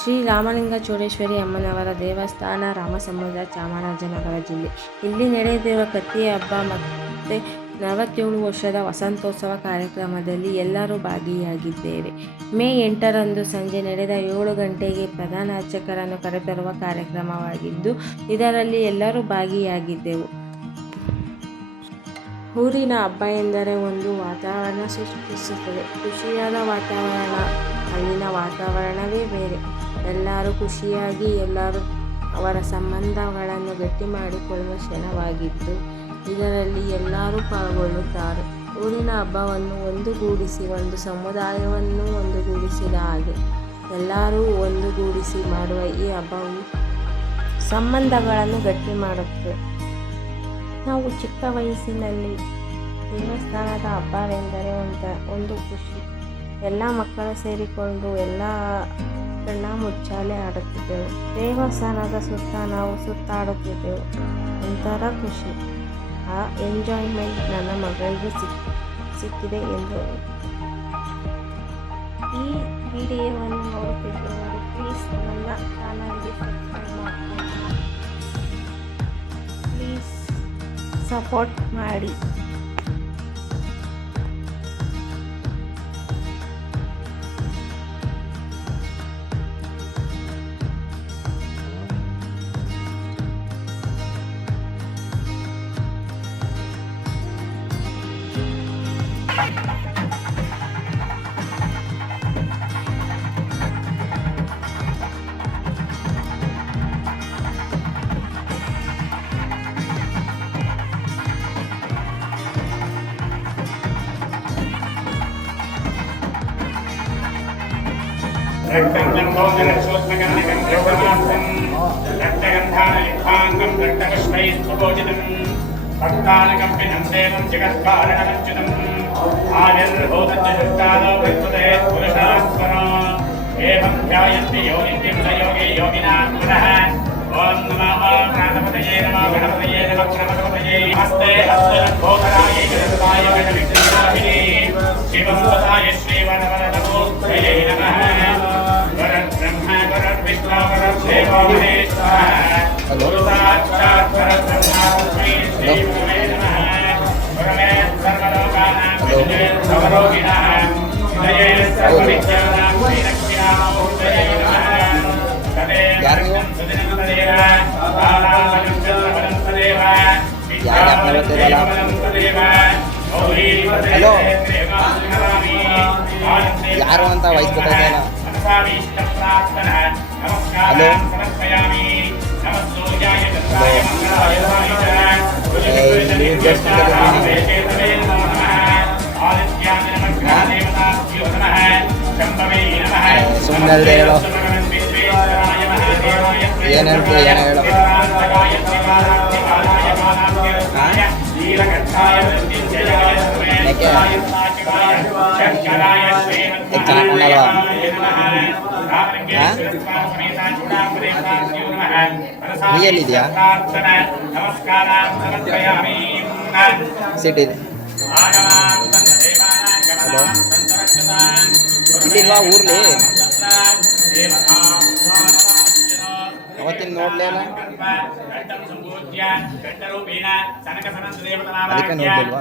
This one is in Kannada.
ಶ್ರೀ ರಾಮಲಿಂಗ ಚೋಡೇಶ್ವರಿ ಅಮ್ಮನವರ ದೇವಸ್ಥಾನ, ರಾಮಸಮುದ್ರ, ಚಾಮರಾಜನಗರ ಜಿಲ್ಲೆ. ಇಲ್ಲಿ ನಡೆದಿರುವ ಕತ್ತಿ ಹಬ್ಬ ಮತ್ತು 47 ವರ್ಷದ ವಸಂತೋತ್ಸವ ಕಾರ್ಯಕ್ರಮದಲ್ಲಿ ಎಲ್ಲರೂ ಭಾಗಿಯಾಗಿದ್ದೇವೆ. ಮೇ 8ರಂದು ಸಂಜೆ ನಡೆದ 7 ಗಂಟೆಗೆ ಪ್ರಧಾನ ಅರ್ಚಕರನ್ನು ಕರೆತರುವ ಕಾರ್ಯಕ್ರಮವಾಗಿದ್ದು, ಇದರಲ್ಲಿ ಎಲ್ಲರೂ ಭಾಗಿಯಾಗಿದ್ದೆವು. ಊರಿನ ಹಬ್ಬ ಎಂದರೆ ಒಂದು ವಾತಾವರಣ ಸೃಷ್ಟಿಸುತ್ತದೆ. ಖುಷಿಯಾದ ವಾತಾವರಣ. ಅಲ್ಲಿನ ವಾತಾವರಣವೇ ಬೇರೆ. ಎಲ್ಲರೂ ಖುಷಿಯಾಗಿ ಎಲ್ಲರೂ ಅವರ ಸಂಬಂಧಗಳನ್ನು ಗಟ್ಟಿ ಮಾಡಿಕೊಳ್ಳುವ ಕ್ಷಣವಾಗಿದ್ದು, ಇದರಲ್ಲಿ ಎಲ್ಲರೂ ಪಾಲ್ಗೊಳ್ಳುತ್ತಾರೆ. ಊರಿನ ಹಬ್ಬವನ್ನು ಒಂದುಗೂಡಿಸಿ ಒಂದು ಸಮುದಾಯವನ್ನು ಒಂದುಗೂಡಿಸಿದ ಹಾಗೆ ಎಲ್ಲರೂ ಒಂದುಗೂಡಿಸಿ ಮಾಡುವ ಈ ಹಬ್ಬವು ಸಂಬಂಧಗಳನ್ನು ಗಟ್ಟಿ ಮಾಡುತ್ತದೆ. ನಾವು ಚಿಕ್ಕ ವಯಸ್ಸಿನಲ್ಲಿ ದೇವಸ್ಥಾನದ ಹಬ್ಬವೆಂದರೆ ಒಂದು ಖುಷಿ. ಎಲ್ಲ ಮಕ್ಕಳು ಸೇರಿಕೊಂಡು ಎಲ್ಲ ಕಣ್ಣ ಮುಚ್ಚಾಲೆ ಆಡುತ್ತಿದ್ದೆವು. ದೇವಸ್ಥಾನದ ಸುತ್ತ ನಾವು ಸುತ್ತಾಡುತ್ತಿದ್ದೆವು. ಒಂಥರ ಖುಷಿ. ಆ ಎಂಜಾಯ್ಮೆಂಟ್ ನನ್ನ ಮಗಳಿಗೆ ಸಿಕ್ಕಿದೆ ಎಂದು. ಈ ವಿಡಿಯೋವನ್ನು ನೋಡುತ್ತಿದ್ದವರು ಪ್ಲೀಸ್ ನನ್ನ ಚಾನಲ್ಗೆ ಸಬ್ಸ್ಕ್ರೈಬ್ ಮಾಡ್ಕೊಂಡು ಪ್ಲೀಸ್ ಸಪೋರ್ಟ್ ಮಾಡಿ. रक्तगन्धानलिप्ताङ्गं रक्तपुष्पैस्तुभोजितं भक्तानकम्पिनं देवं जगत्कारणमच्युतम् आविर्भूतच्चुष्टादो विद्युते पुरुषात्मनो एवं ध्यायन्ति योनित्यं स योगे योगिनां पुनः ॐ नमः गणपतये नमः गणपतये नमः गणपतये हस्ते हस्तनभोधराय जगत्ताय गणविघ्नविनाशिने शिवं सदाय श्रीवरवरनमोऽस्तये नमः गुरुर्ब्रह्मा गुरुर्विष्णु गुरुर्देवो महेश्वरः गुरुसाक्षात् परब्रह्म तस्मै श्रीगुरवे नमः गुरवे सर्वलोकानां विजये सर्वरोगिणः विजये सर्वविद्यानां श्रीलक्ष्मीनामूर्तये नमः तदेव सुदिनं तदेव कालावलं चन्द्रबलं तदेव विद्याबलं तदेव ಹಲೋ ಯಾರು ಅಂತ ವಾಯ್ಸ್ ಗೊತ್ತಾಗಲ್ಲ. ಹಲೋ ಸುಮ್ಮನೆ ಹೇಳೋ ಏನೇನು ಹೇಳೋ ನೀ ಎಲ್ಲಿದ್ಯಾ? ಸಿಟಿ ಹಲೋ ಇಲ್ಲಿಲ್ವಾ ಊರ್ಲಿ? ಅವತ್ತಿನ ನೋಡ್ಲೇ ಅಲ್ಲ, ಅದಕ್ಕೆ ನೋಡ್ಲಿಲ್ವಾ?